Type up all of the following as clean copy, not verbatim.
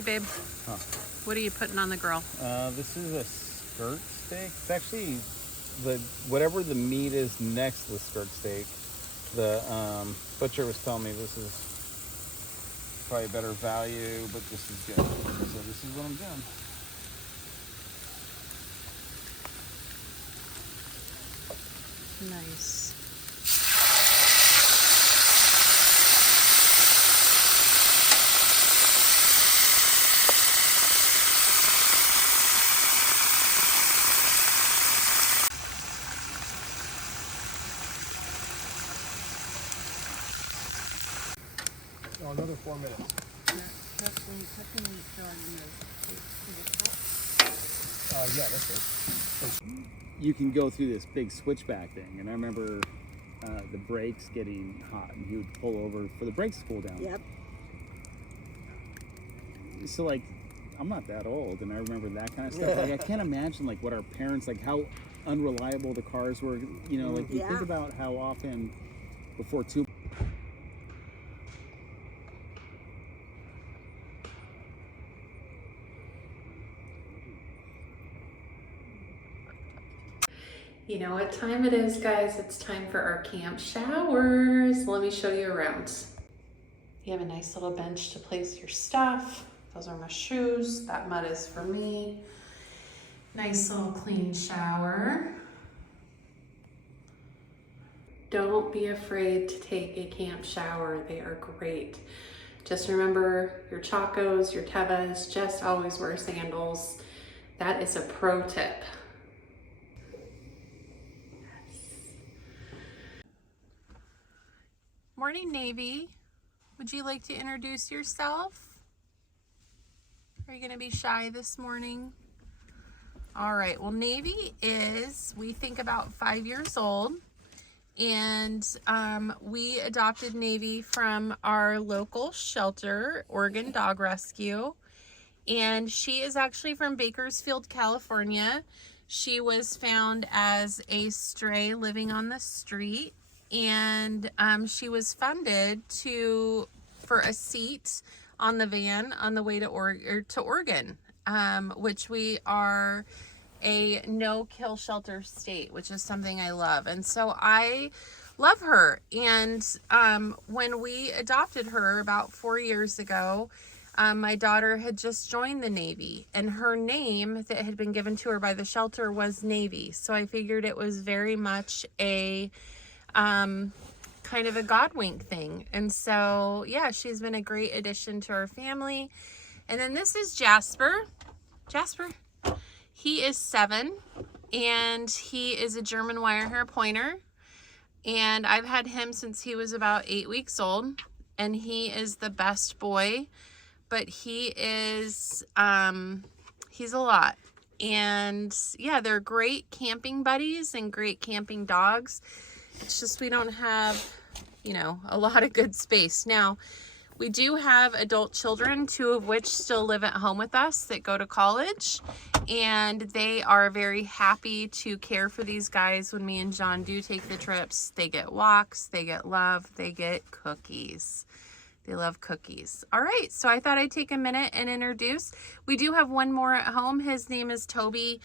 Hey, babe. Huh. What are you putting on the grill? This is a skirt steak. It's actually whatever the meat is next to the skirt steak. The butcher was telling me this is probably better value, but this is good. So this is what I'm doing. Nice. Oh, another 4 minutes. Yeah, that's good. You can go through this big switchback thing, and I remember the brakes getting hot, and he would pull over for the brakes to cool down. Yep. So like, I'm not that old, and I remember that kind of stuff. Like, I can't imagine like what our parents, like how unreliable the cars were. You know, like you think about how often before two. You know what time it is, guys? It's time for our camp showers. Let me show you around. You have a nice little bench to place your stuff. Those are my shoes. That mud is for me. Nice little clean shower. Don't be afraid to take a camp shower. They are great. Just remember your Chacos, your Tevas, just always wear sandals. That is a pro tip. Morning, Navy. Would you like to introduce yourself? Are you going to be shy this morning? All right. Well, Navy is, we think, about 5 years old. And we adopted Navy from our local shelter, Oregon Dog Rescue. And she is actually from Bakersfield, California. She was found as a stray living on the street. And she was funded for a seat on the van on the way to Oregon, which we are a no-kill shelter state, which is something I love. And so I love her. And when we adopted her about 4 years ago, my daughter had just joined the Navy, and her name that had been given to her by the shelter was Navy. So I figured it was very much a kind of a God wink thing. And so, yeah, she's been a great addition to our family. And then this is Jasper. Jasper, he is 7, and he is a German wire hair pointer. And I've had him since he was about 8 weeks old, and he is the best boy, but he is, he's a lot. And yeah, they're great camping buddies and great camping dogs. It's just we don't have, you know, a lot of good space. Now, we do have adult children, 2 of which still live at home with us that go to college. And they are very happy to care for these guys when me and John do take the trips. They get walks, they get love, they get cookies. They love cookies. All right, so I thought I'd take a minute and introduce. We do have one more at home. His name is Toby.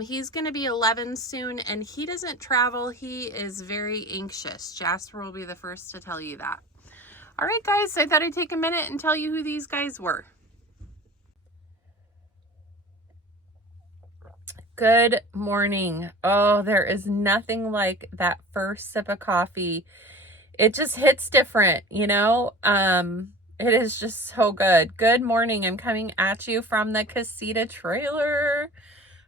He's going to be 11 soon, and he doesn't travel. He is very anxious. Jasper will be the first to tell you that. All right, guys, so I thought I'd take a minute and tell you who these guys were. Good morning. Oh, there is nothing like that first sip of coffee. It just hits different, you know? It is just so good. Good morning. I'm coming at you from the casita trailer.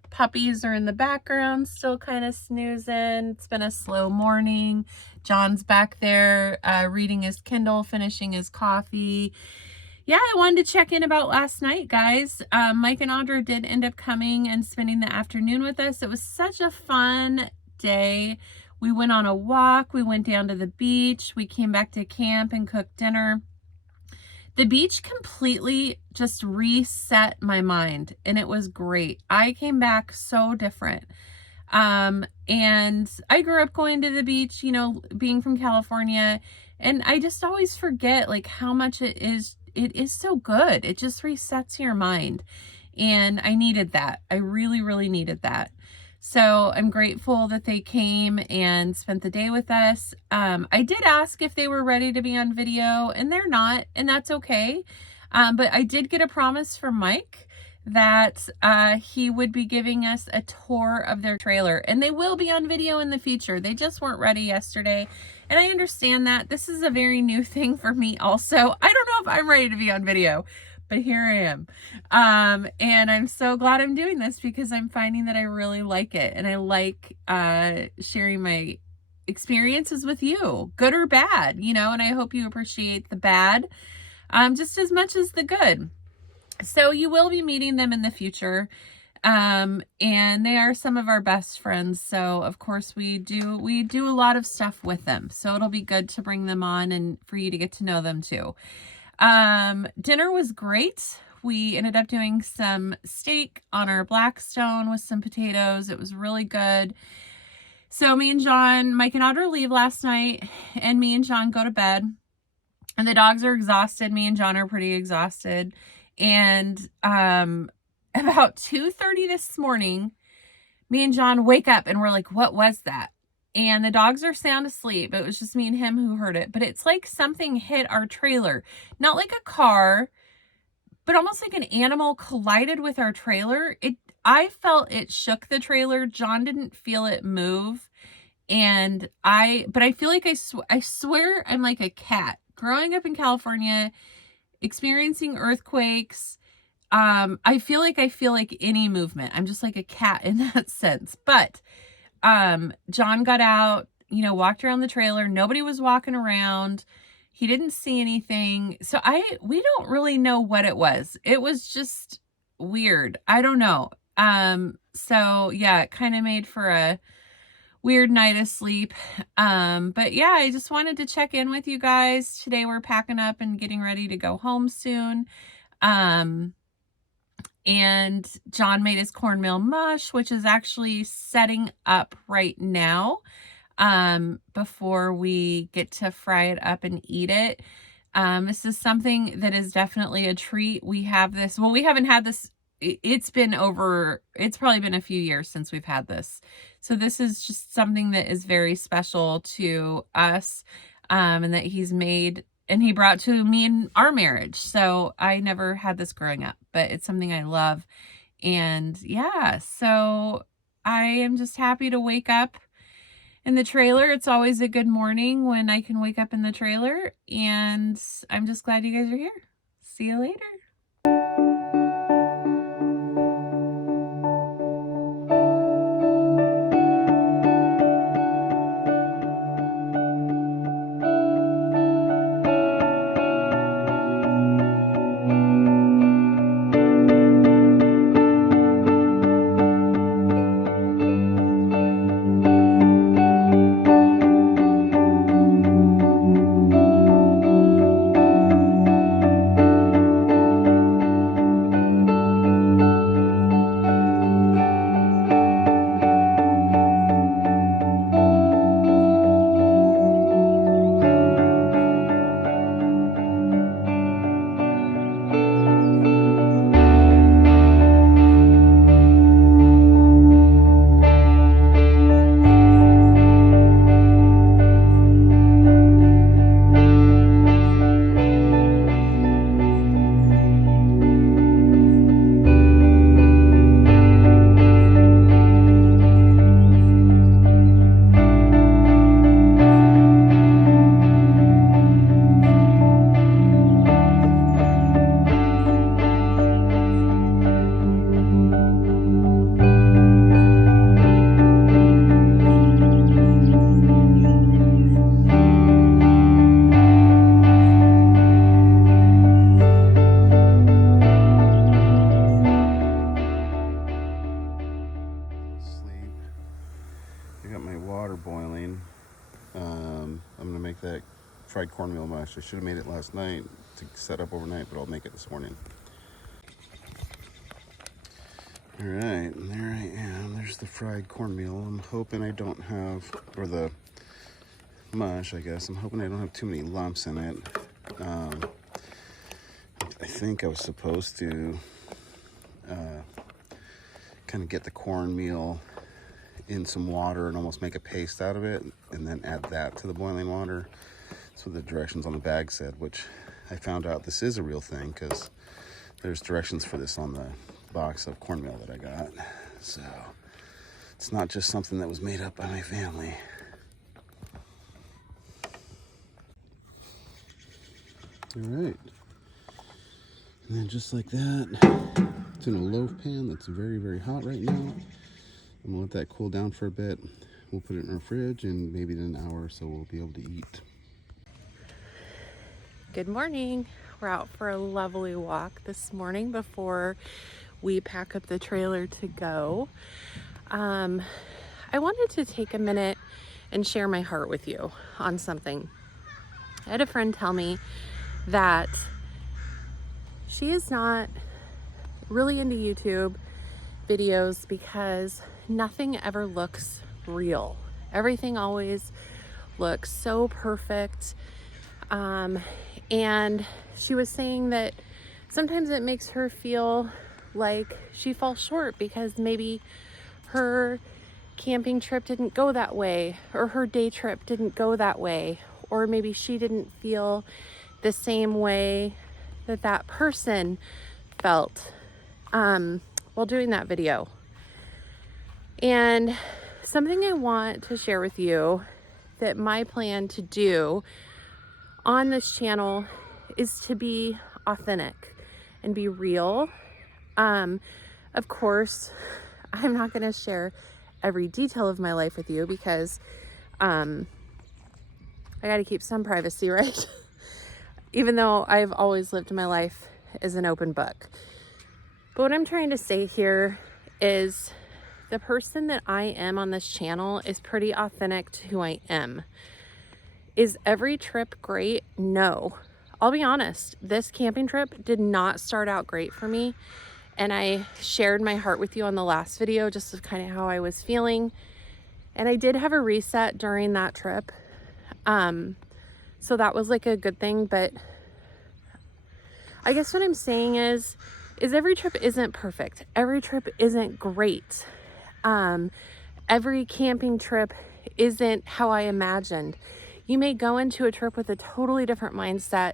Puppies are in the background, still kind of snoozing. It's been a slow morning. John's back there reading his Kindle, finishing his coffee. Yeah, I wanted to check in about last night, guys. Mike and Audra did end up coming and spending the afternoon with us. It was such a fun day. We went on a walk. We went down to the beach. We came back to camp and cooked dinner. The beach completely just reset my mind, and it was great. I came back so different. And I grew up going to the beach, you know, being from California, and I just always forget like how much it it is so good. It just resets your mind. And I needed that. I really, really needed that. So I'm grateful that they came and spent the day with us. I did ask if they were ready to be on video, and they're not, and that's okay. But I did get a promise from Mike that he would be giving us a tour of their trailer, and they will be on video in the future. They just weren't ready yesterday, and I understand that. This is a very new thing for me also. I don't know if I'm ready to be on video, but here I am. And I'm so glad I'm doing this because I'm finding that I really like it, and I like sharing my experiences with you, good or bad, you know, and I hope you appreciate the bad just as much as the good. So you will be meeting them in the future. And they are some of our best friends. So of course we do a lot of stuff with them. So it'll be good to bring them on and for you to get to know them too. Dinner was great. We ended up doing some steak on our Blackstone with some potatoes. It was really good. So me and John, Mike and Audra leave last night, and me and John go to bed, and the dogs are exhausted. Me and John are pretty exhausted. And about 2:30 this morning, me and John wake up and we're like, what was that? And the dogs are sound asleep. It was just me and him who heard it. But it's like something hit our trailer. Not like a car, but almost like an animal collided with our trailer. I felt it shook the trailer. John didn't feel it move. But I feel like I swear I'm like a cat. Growing up in California, experiencing earthquakes, I feel like any movement. I'm just like a cat in that sense. But John got out, you know, walked around the trailer. Nobody was walking around. He didn't see anything. So we don't really know what it was. It was just weird. I don't know. So yeah, it kind of made for a weird night of sleep. But yeah, I just wanted to check in with you guys. Today we're packing up and getting ready to go home soon. And John made his cornmeal mush, which is actually setting up right now, before we get to fry it up and eat it. This is something that is definitely a treat. We have this, well, we haven't had this. It's probably been a few years since we've had this. So this is just something that is very special to us, and that he's made and he brought to me in our marriage. So I never had this growing up, but it's something I love. And yeah, so I am just happy to wake up in the trailer. It's always a good morning when I can wake up in the trailer, and I'm just glad you guys are here. See you later. Fried cornmeal mush. I should have made it last night to set up overnight, but I'll make it this morning. All right, and there I am. There's the fried cornmeal. I'm hoping I don't have, or the mush, I guess. I'm hoping I don't have too many lumps in it. think I was supposed to kind of get the cornmeal in some water and almost make a paste out of it, and then add that to the boiling water. That's what the directions on the bag said, which I found out this is a real thing because there's directions for this on the box of cornmeal that I got. So it's not just something that was made up by my family. All right. And then just like that, it's in a loaf pan that's very, very hot right now. I'm gonna let that cool down for a bit. We'll put it in our fridge, and maybe in an hour or so we'll be able to eat. Good morning. We're out for a lovely walk this morning before we pack up the trailer to go. I wanted to take a minute and share my heart with you on something. I had a friend tell me that she is not really into YouTube videos because nothing ever looks real. Everything always looks so perfect. And she was saying that sometimes it makes her feel like she falls short because maybe her camping trip didn't go that way, or her day trip didn't go that way, or maybe she didn't feel the same way that that person felt while doing that video. And something I want to share with you that my plan to do on this channel is to be authentic and be real. Of course, I'm not going to share every detail of my life with you because I got to keep some privacy, right? Even though I've always lived my life as an open book. But what I'm trying to say here is the person that I am on this channel is pretty authentic to who I am. Is every trip great? No. I'll be honest, this camping trip did not start out great for me. And I shared my heart with you on the last video, just of kind of how I was feeling. And I did have a reset during that trip. So that was like a good thing. But I guess what I'm saying is every trip isn't perfect. Every trip isn't great. Every camping trip isn't how I imagined. You may go into a trip with a totally different mindset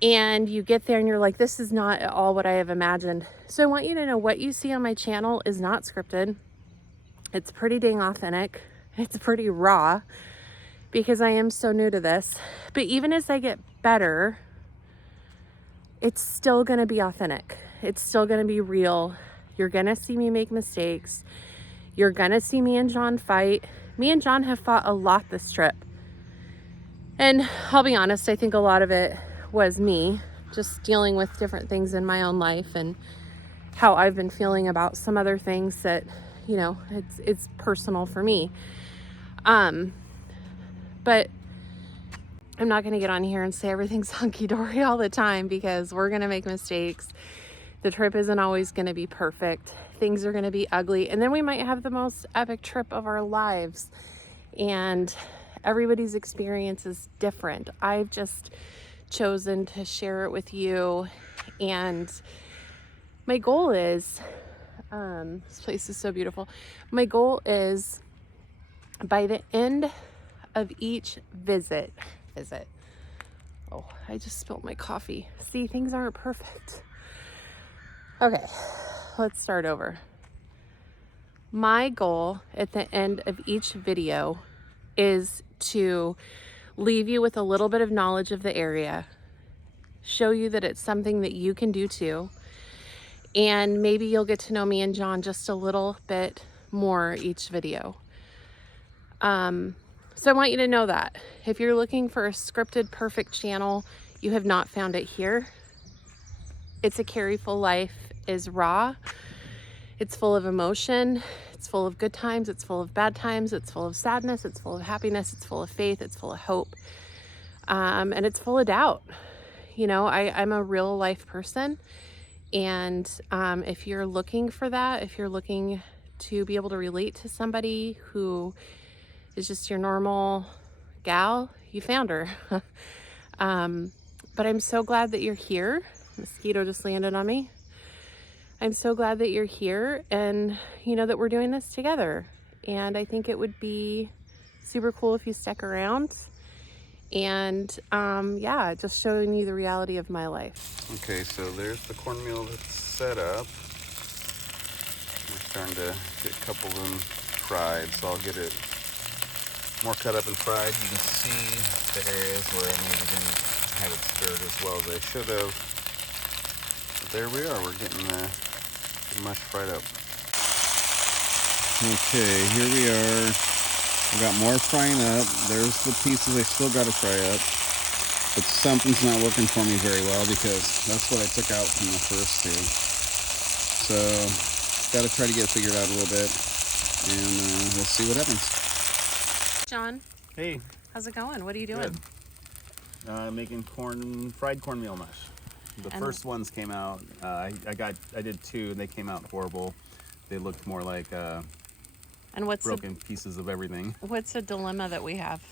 and you get there and you're like, this is not at all what I have imagined. So I want you to know what you see on my channel is not scripted. It's pretty dang authentic. It's pretty raw because I am so new to this. But even as I get better, it's still gonna be authentic. It's still gonna be real. You're gonna see me make mistakes. You're gonna see me and John fight. Me and John have fought a lot this trip. And I'll be honest, I think a lot of it was me just dealing with different things in my own life and how I've been feeling about some other things that, you know, it's personal for me. But I'm not going to get on here and say everything's hunky-dory all the time because we're going to make mistakes. The trip isn't always going to be perfect. Things are going to be ugly. And then we might have the most epic trip of our lives. And everybody's experience is different. I've just chosen to share it with you. And my goal is, this place is so beautiful. My goal is by the end of each visit. Oh, I just spilled my coffee. See, things aren't perfect. Okay, let's start over. My goal at the end of each video is to leave you with a little bit of knowledge of the area, show you that it's something that you can do too, and maybe you'll get to know me and John just a little bit more each video. So I want you to know that if you're looking for a scripted, perfect channel, you have not found it here. It's a Carryful life is raw. It's full of emotion. It's full of good times. It's full of bad times. It's full of sadness. It's full of happiness. It's full of faith. It's full of hope. And it's full of doubt. You know, I'm a real life person. And if you're looking for that, if you're looking to be able to relate to somebody who is just your normal gal, you found her. But I'm so glad that you're here. Mosquito just landed on me. I'm so glad that you're here and you know that we're doing this together. And I think it would be super cool if you stuck around. And yeah, just showing you the reality of my life. Okay, so there's the cornmeal that's set up. I'm starting to get a couple of them fried, so I'll get it more cut up and fried. You can see the areas where I maybe didn't have it stirred as well as I should have. But there we are, we're getting the mush fried up. Okay, here we are. We got more frying up. There's the pieces I still got to fry up. But something's not working for me very well because that's what I took out from the first two. So, got to try to get it figured out a little bit. And we'll see what happens. John, Hey. how's it going? What are you doing? Good. Making fried cornmeal mush. The first ones came out. I did two, and they came out horrible. They looked more like And what's broken pieces of everything. What's the dilemma that we have?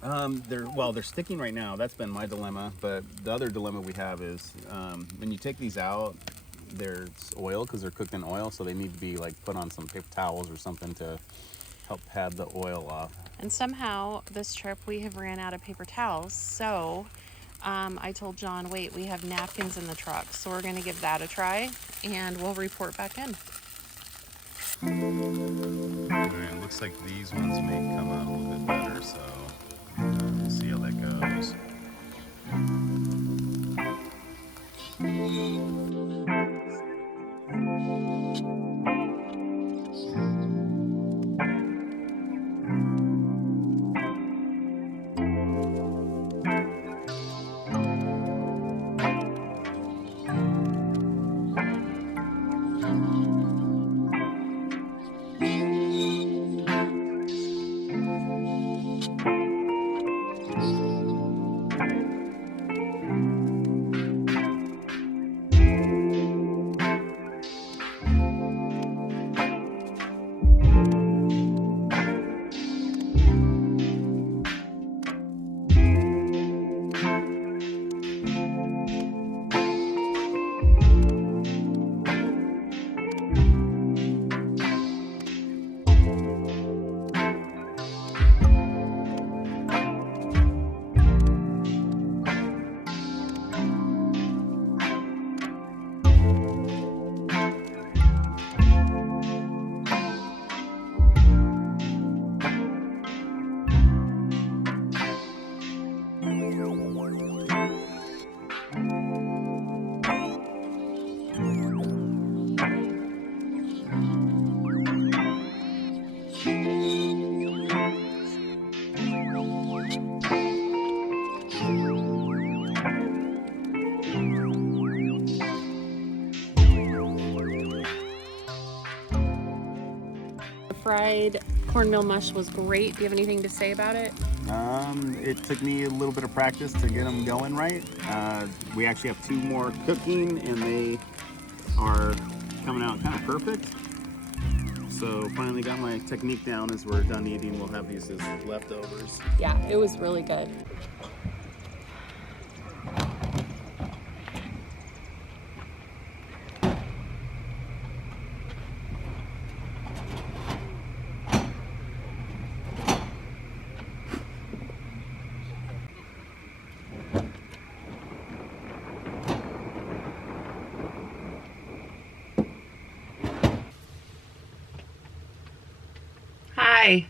They're sticking right now. That's been my dilemma. But the other dilemma we have is when you take these out, there's oil because they're cooked in oil, so they need to be like put on some paper towels or something to help pad the oil off. And somehow this trip we have ran out of paper towels. So I told John, wait, we have napkins in the truck. So we're going to give that a try and we'll report back in. It looks like these ones may come out a little bit better, so we'll see how that goes. Fried cornmeal mush was great. Do you have anything to say about it? It took me a little bit of practice to get them going right. We actually have two more cooking and they are coming out kind of perfect. So finally got my technique down. As we're done eating, we'll have these as leftovers. Yeah, it was really good. Hi,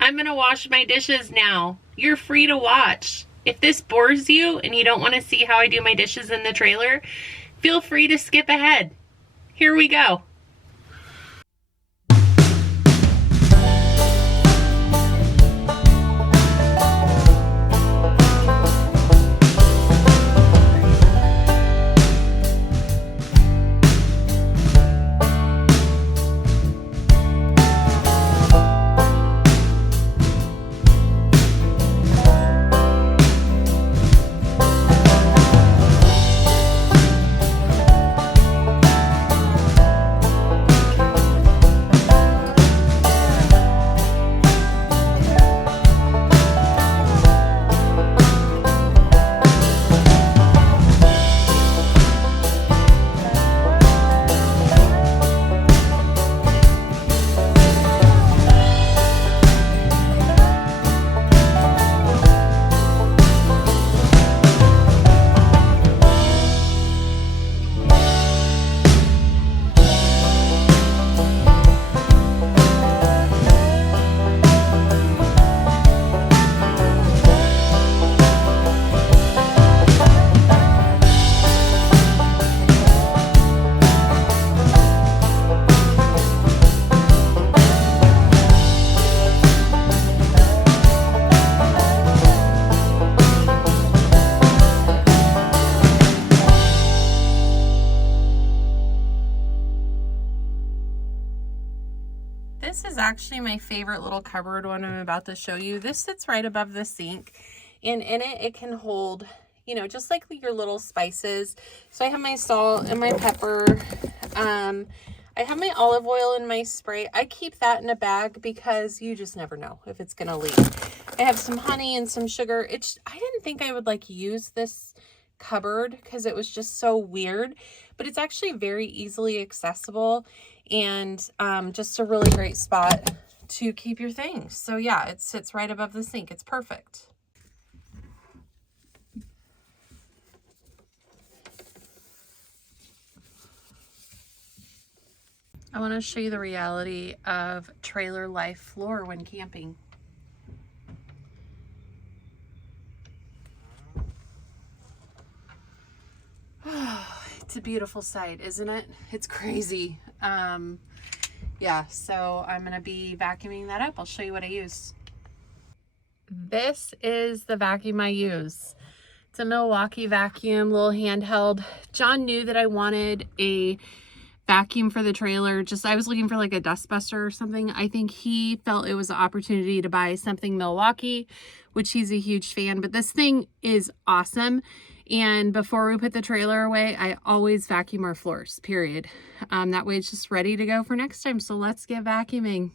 I'm gonna wash my dishes now. You're free to watch. If this bores you and you don't want to see how I do my dishes in the trailer, feel free to skip ahead. Here we go. actually my favorite little cupboard one I'm about to show you. This sits right above the sink, and in it, it can hold, you know, just like your little spices. So I have my salt and my pepper. I have my olive oil and my spray. I keep that in a bag because you just never know if it's going to leak. I have some honey and some sugar. I didn't think I would like use this cupboard because it was just so weird, but it's actually very easily accessible and just a really great spot to keep your things. So yeah, it sits right above the sink. It's perfect. I want to show you the reality of trailer life floor when camping. It's a beautiful sight, isn't it? It's crazy. Yeah, so I'm going to be vacuuming that up. I'll show you what I use. This is the vacuum I use. It's a Milwaukee vacuum, little handheld. John knew that I wanted a vacuum for the trailer. I was looking for like a dust buster or something. I think he felt it was an opportunity to buy something Milwaukee, which he's a huge fan, but this thing is awesome. And before we put the trailer away, I always vacuum our floors, period. That way it's just ready to go for next time. So let's get vacuuming.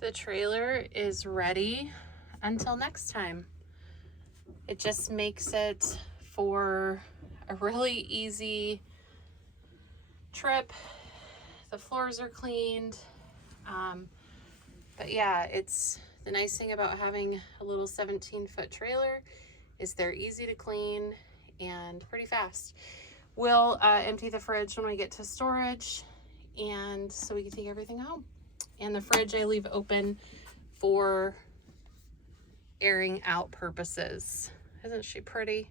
The trailer is ready until next time. It just makes it for a really easy trip. The floors are cleaned. But yeah, it's the nice thing about having a little 17-foot trailer is they're easy to clean and pretty fast. We'll empty the fridge when we get to storage, and so we can take everything home. And the fridge I leave open for airing out purposes. Isn't she pretty?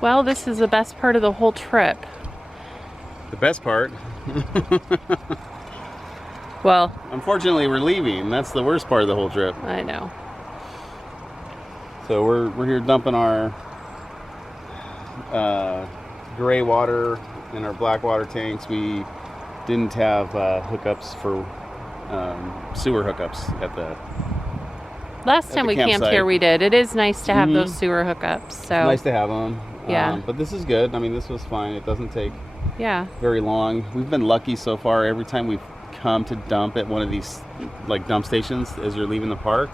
Well, this is the best part of the whole trip. The best part? Well, unfortunately, we're leaving. That's the worst part of the whole trip. I know. So we're here dumping our gray water in our black water tanks. We didn't have hookups for sewer hookups at the last time we camped here we did. It is nice to have those sewer hookups. So it's nice to have them. Yeah. But this is good. I mean, this was fine. It doesn't take very long. We've been lucky so far. Every time we've come to dump at one of these like dump stations as you're leaving the park,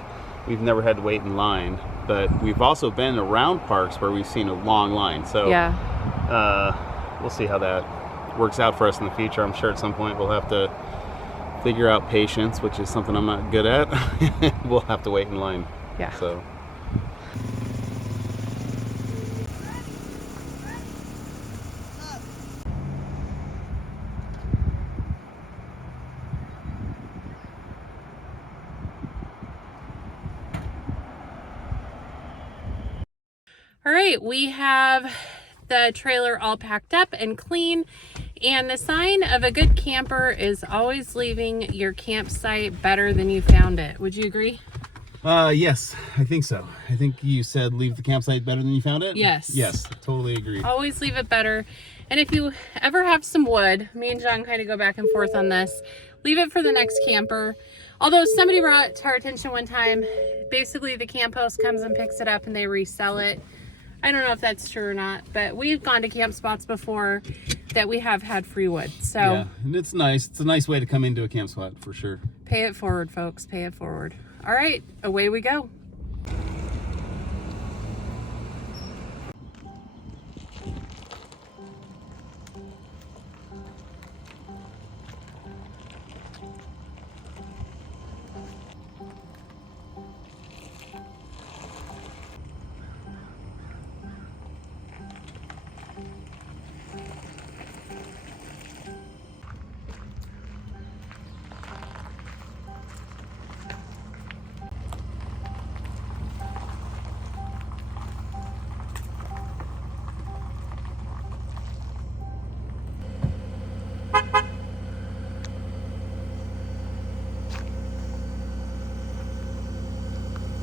we've never had to wait in line. But we've also been around parks where we've seen a long line. So we'll see how that works out for us in the future. I'm sure at some point we'll have to figure out patience, which is something I'm not good at, we'll have to wait in line. Yeah. So. All right, we have the trailer all packed up and clean, and the sign of a good camper is always leaving your campsite better than you found it. Would you agree? Yes, I think so. I think you said leave the campsite better than you found it? Yes. Yes, totally agree. Always leave it better. And if you ever have some wood, me and John kind of go back and forth on this, leave it for the next camper. Although somebody brought to our attention one time, basically the camp host comes and picks it up and they resell it. I don't know if that's true or not, but we've gone to camp spots before that we have had free wood. So yeah, and it's nice. It's a nice way to come into a camp spot for sure. pay it forward, folks. Pay it forward. All right, away we go.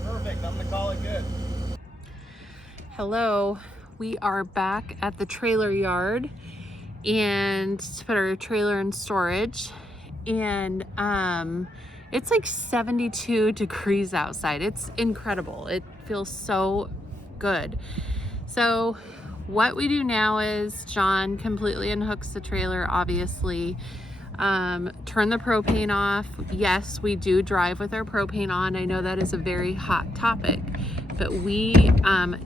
Perfect. I'm gonna call it good. Hello, we are back at the trailer yard and to put our trailer in storage, and it's like 72 degrees outside. It's incredible. It feels so good. So what we do now is John completely unhooks the trailer, obviously. Turn the propane off. Yes, we do drive with our propane on. I know that is a very hot topic, but we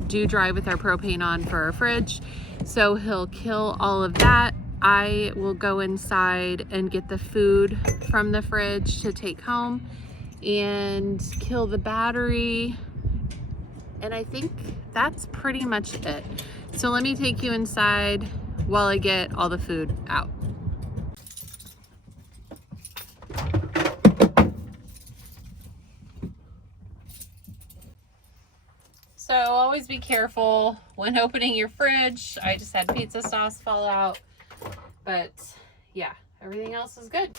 do drive with our propane on for our fridge. So he'll kill all of that. I will go inside and get the food from the fridge to take home and kill the battery. And I think that's pretty much it. So let me take you inside while I get all the food out. So always be careful when opening your fridge. I just had pizza sauce fall out, but yeah, everything else is good.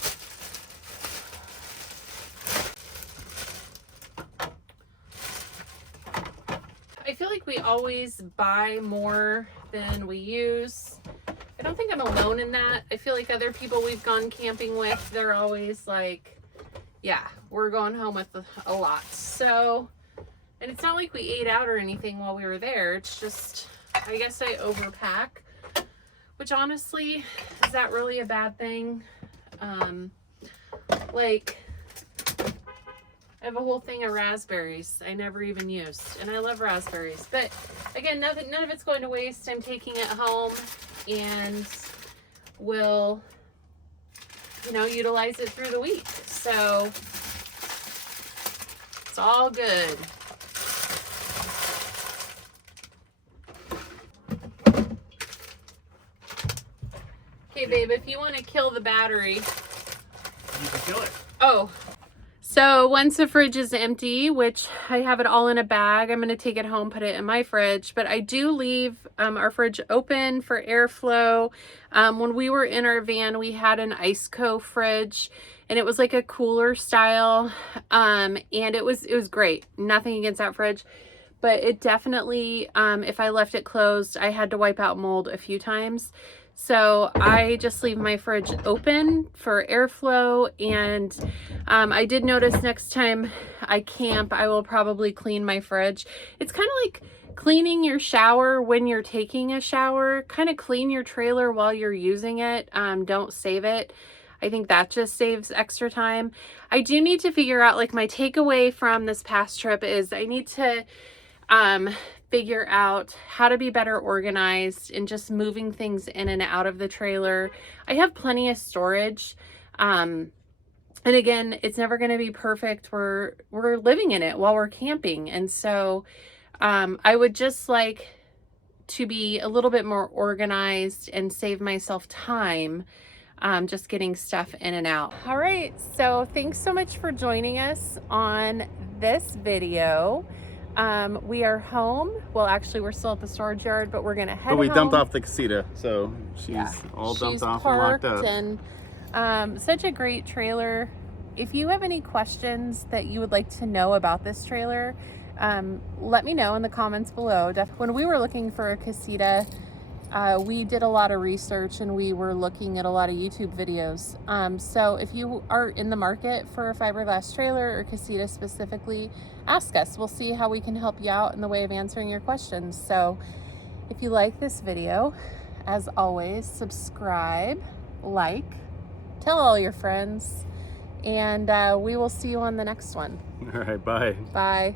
I feel like we always buy more than we use. I don't think I'm alone in that. I feel like other people we've gone camping with, they're always like, yeah, we're going home with a lot. So, and it's not like we ate out or anything while we were there. It's just, I guess I overpack, which honestly, is that really a bad thing? Like, I have a whole thing of raspberries I never even used, and I love raspberries. But again, none of it's going to waste. I'm taking it home and will, you know, utilize it through the week. So it's all good. Okay, babe, if you want to kill the battery. You can kill it. Oh. So once the fridge is empty, which I have it all in a bag, I'm going to take it home, put it in my fridge. But I do leave our fridge open for airflow. When we were in our van, we had an Iceco fridge, and it was like a cooler style. And it was great. Nothing against that fridge. But it definitely, if I left it closed, I had to wipe out mold a few times. So I just leave my fridge open for airflow, and I did notice next time I camp, I will probably clean my fridge. It's kind of like cleaning your shower when you're taking a shower. Kind of clean your trailer while you're using it. Don't save it. I think that just saves extra time. I do need to figure out, like, my takeaway from this past trip is I need to figure out how to be better organized and just moving things in and out of the trailer. I have plenty of storage. And again, it's never going to be perfect. We're living in it while we're camping. And so I would just like to be a little bit more organized and save myself time just getting stuff in and out. All right, so thanks so much for joining us on this video. We are home. Well, actually, we're still at the storage yard, but we're gonna head home. But we dumped off the casita, so she's all dumped She's off and locked parked, up. and such a great trailer. If you have any questions that you would like to know about this trailer, let me know in the comments below. When we were looking for a casita, we did a lot of research and we were looking at a lot of YouTube videos. So if you are in the market for a fiberglass trailer or casita specifically, ask us. We'll see how we can help you out in the way of answering your questions. So if you like this video, as always, subscribe, like, tell all your friends, and we will see you on the next one. All right, bye. Bye.